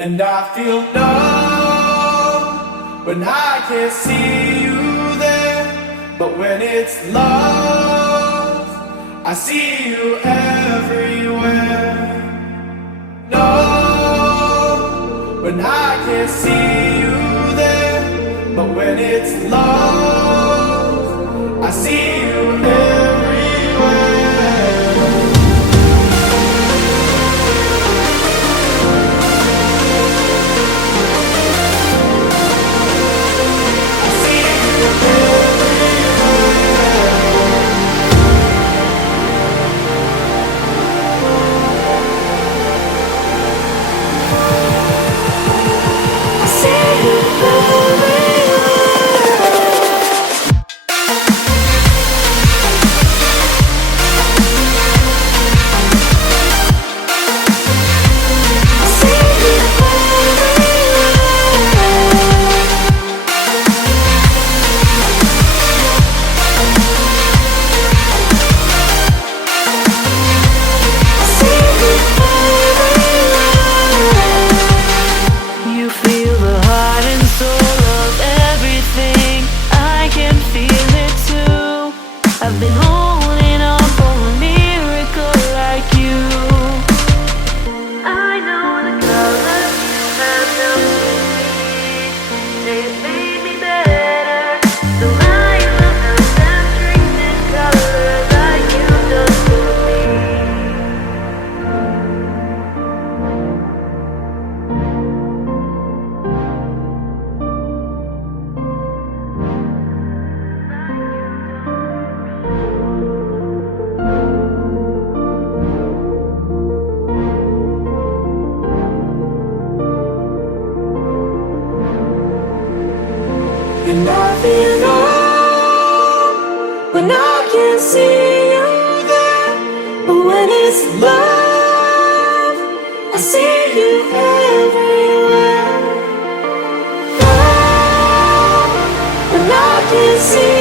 And I feel numb when I can't see you there. But when it's love, I see you everywhere. No, when I can't see you there. But when it's love, I see you everywhere. I've been holding on for a miracle like you. I know the colors you have done with me, they've made me better. So I will have them dreams in colors like you've done for And I feel numb when I can't see you there. But when it's love, I see you everywhere. Numb when I can't see